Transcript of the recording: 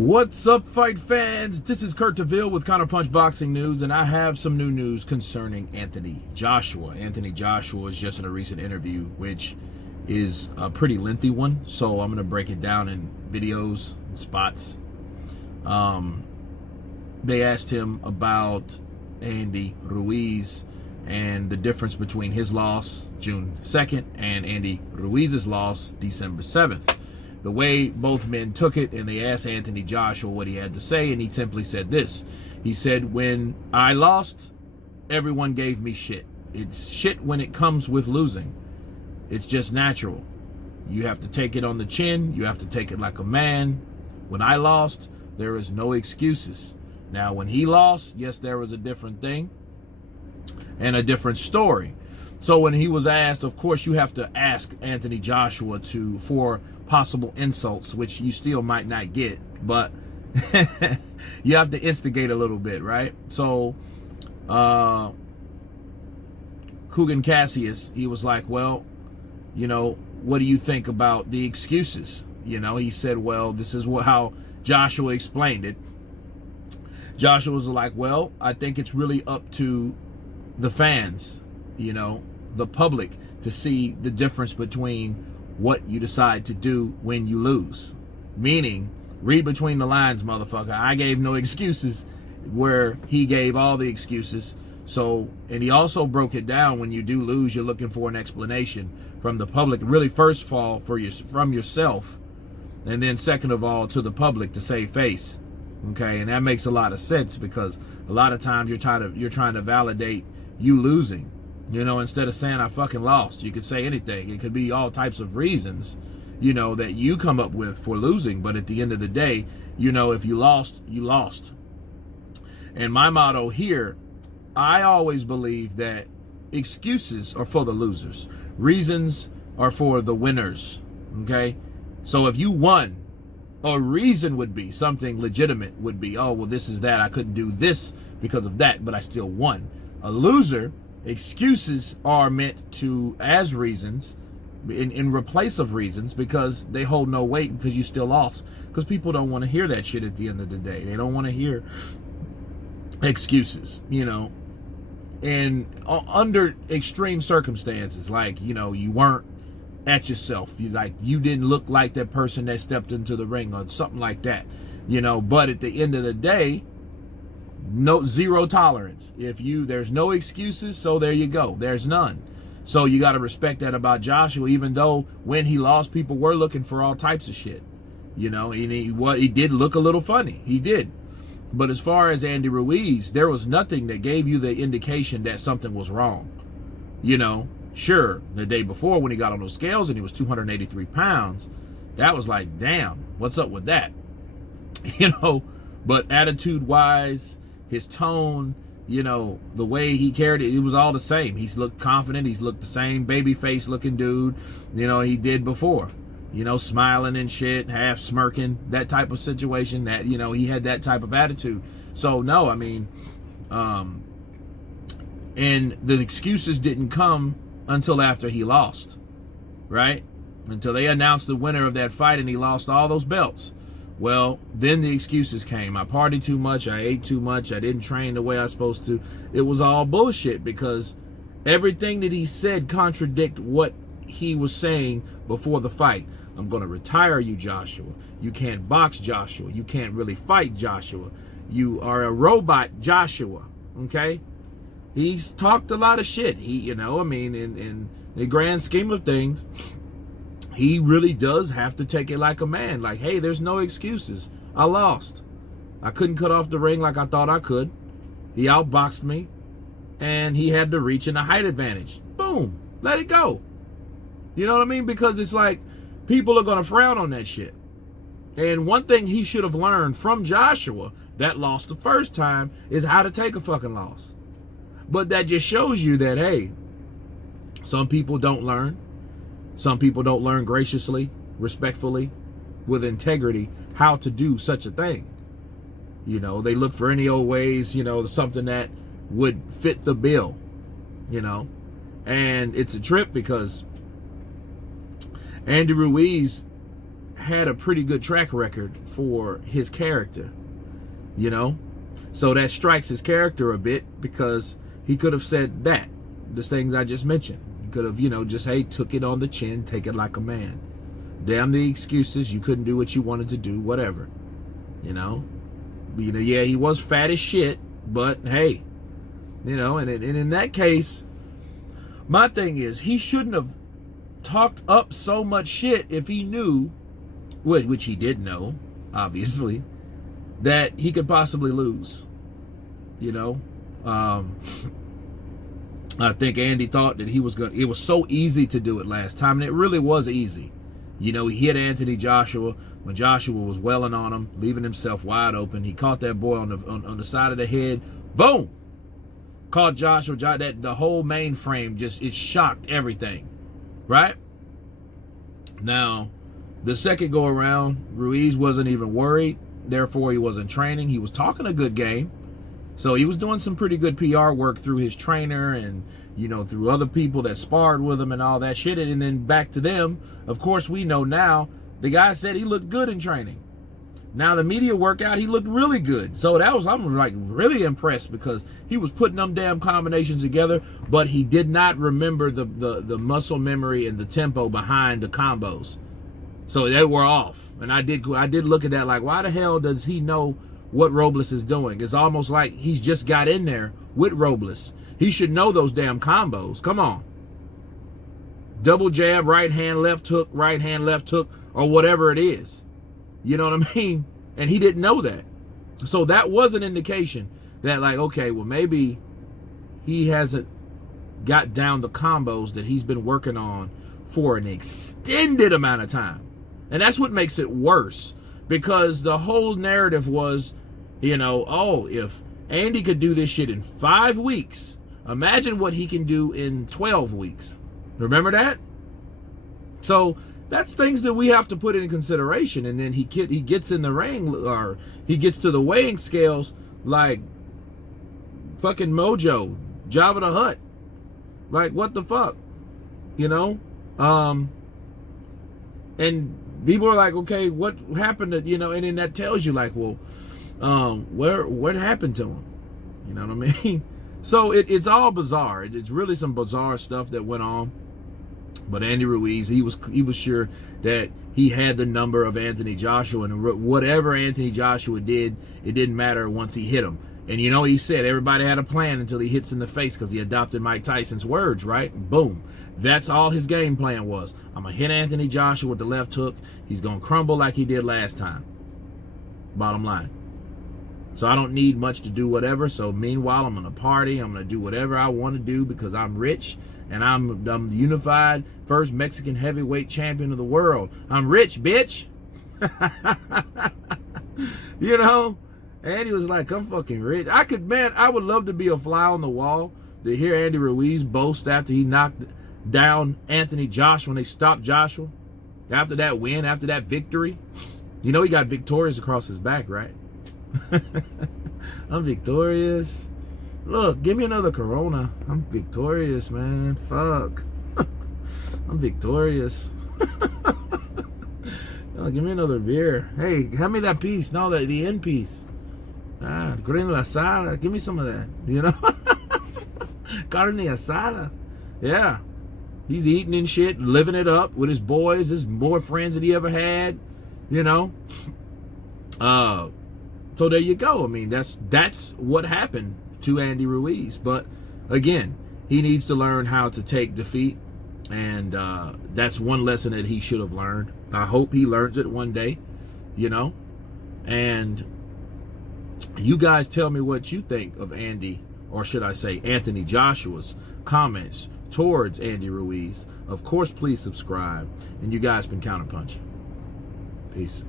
What's up, fight fans? This is Kurt DeVille with Counterpunch Boxing News, and I have some new news concerning Anthony Joshua. Anthony Joshua is just in a recent interview, which is a pretty lengthy one, so I'm going to break it down in videos and spots. They asked him about Andy Ruiz and the difference between his loss June 2nd and Andy Ruiz's loss December 7th. The way both men took it, and they asked Anthony Joshua what he had to say, and he simply said this. He said, when I lost, everyone gave me shit. It's shit when it comes with losing. It's just natural. You have to take it on the chin. You have to take it like a man. When I lost, there is no excuses. Now, when he lost, yes, there was a different thing and a different story. So when he was asked, of course, you have to ask Anthony Joshua for possible insults, which you still might not get, but you have to instigate a little bit, right? So Kugan Cassius, he was like, well, you know, what do you think about the excuses? You know, he said, well, this is how Joshua explained it. Joshua was like, well, I think it's really up to the fans, you know, the public, to see the difference between what you decide to do when you lose. Meaning, read between the lines, motherfucker. I gave no excuses, where he gave all the excuses. So, and he also broke it down, when you do lose, you're looking for an explanation from the public. Really, first of all, from yourself, and then second of all, to the public, to save face. Okay, and that makes a lot of sense, because a lot of times you're trying to validate you losing. You know, instead of saying I fucking lost, you could say anything. It could be all types of reasons, you know, that you come up with for losing. But at the end of the day, you know, if you lost, you lost. And my motto here, I always believe that excuses are for the losers. Reasons are for the winners, okay? So if you won, a reason would be, something legitimate would be, oh, well, this is that. I couldn't do this because of that, but I still won. A loser, excuses are meant to as reasons in replace of reasons, because they hold no weight, because you still lost. Because people don't want to hear that shit at the end of the day. They don't want to hear excuses, you know. And under extreme circumstances, like, you know, you weren't at yourself, you didn't look like that person that stepped into the ring or something like that, you know. But at the end of the day, zero tolerance. There's no excuses, so there you go. There's none. So you got to respect that about Joshua, even though when he lost, people were looking for all types of shit, you know. And he did look a little funny. He did. But as far as Andy Ruiz, there was nothing that gave you the indication that something was wrong, you know. Sure, the day before when he got on those scales and he was 283 pounds, that was like, damn, what's up with that? You know, but attitude-wise, his tone, you know, the way he carried it, it was all the same. He's looked confident. He's looked the same baby face looking dude, you know, he did before. You know, smiling and shit, half smirking, that type of situation, that, you know, he had that type of attitude. So, no, I mean, and the excuses didn't come until after he lost, right? Until they announced the winner of that fight and he lost all those belts. Well, then the excuses came. I partied too much. I ate too much. I didn't train the way I was supposed to. It was all bullshit, because everything that he said contradict what he was saying before the fight. I'm going to retire you, Joshua. You can't box, Joshua. You can't really fight, Joshua. You are a robot, Joshua. Okay? He's talked a lot of shit. You know, I mean, in the grand scheme of things, he really does have to take it like a man. Like, hey, there's no excuses. I lost. I couldn't cut off the ring like I thought I could. He outboxed me, and he had the reach and the height advantage. Boom. Let it go. You know what I mean? Because it's like, people are going to frown on that shit. And one thing he should have learned from Joshua that lost the first time is how to take a fucking loss. But that just shows you that, hey, some people don't learn. Some people don't learn graciously, respectfully, with integrity, how to do such a thing. You know, they look for any old ways, you know, something that would fit the bill, you know. And it's a trip, because Andy Ruiz had a pretty good track record for his character, you know? So that strikes his character a bit, because he could have said the things I just mentioned. He could have, just, hey, took it on the chin, take it like a man. Damn the excuses, you couldn't do what you wanted to do, whatever. Yeah, he was fat as shit, but hey, and in that case, my thing is, he shouldn't have talked up so much shit if he knew, which he did know, obviously, that he could possibly lose. I think Andy thought that it was so easy to do it last time, and it really was easy. He hit Anthony Joshua when Joshua was welling on him, leaving himself wide open. He caught that boy on the side of the head. Boom! Caught Joshua. The whole mainframe it shocked everything. Right? Now, the second go around, Ruiz wasn't even worried. Therefore, he wasn't training. He was talking a good game. So he was doing some pretty good PR work through his trainer and, through other people that sparred with him and all that shit. And then back to them. Of course, we know now, the guy said he looked good in training. Now, the media workout, he looked really good. So I'm like really impressed, because he was putting them damn combinations together, but he did not remember the muscle memory and the tempo behind the combos. So they were off. And I did look at that like, why the hell does he know what Robles is doing? It's almost like he's just got in there with Robles. He should know those damn combos. Come on. Double jab, right hand, left hook, or whatever it is. You know what I mean? And he didn't know that. So that was an indication that, like, okay, well, maybe he hasn't got down the combos that he's been working on for an extended amount of time. And that's what makes it worse, because the whole narrative was, if Andy could do this shit in 5 weeks, imagine what he can do in 12 weeks. Remember that? So that's things that we have to put in consideration. And then he gets in the ring, or he gets to the weighing scales like fucking Mojo, Jabba the Hutt. Like, what the fuck? And people are like, okay, what happened to, and then that tells you, like, well, what happened to him? You know what I mean? So it's all bizarre. It's really some bizarre stuff that went on. But Andy Ruiz, he was sure that he had the number of Anthony Joshua, and whatever Anthony Joshua did, it didn't matter once he hit him. And he said everybody had a plan until he hits in the face, because he adopted Mike Tyson's words, right? And boom. That's all his game plan was. I'm going to hit Anthony Joshua with the left hook. He's going to crumble like he did last time. Bottom line. So I don't need much to do whatever. So meanwhile, I'm going to party. I'm going to do whatever I want to do, because I'm rich. And I'm the unified first Mexican heavyweight champion of the world. I'm rich, bitch. And he was like, I'm fucking rich. I would love to be a fly on the wall to hear Andy Ruiz boast after he knocked down Anthony Joshua when they stopped Joshua. After that win, after that victory. He got victorious across his back, right? I'm victorious. Look, give me another Corona. I'm victorious, man. Fuck. I'm victorious. Oh, give me another beer. Hey, hand me that piece. No, the end piece. Green asada. Give me some of that. Carne asada. Yeah. He's eating and shit, living it up with his boys, his more friends than he ever had. So there you go. I mean, that's what happened to Andy Ruiz. But again, he needs to learn how to take defeat, and that's one lesson that he should have learned. I hope he learns it one day, and you guys tell me what you think of Andy, or should I say Anthony Joshua's comments towards Andy Ruiz. Of course, please subscribe, and you guys been Counterpunch. Peace.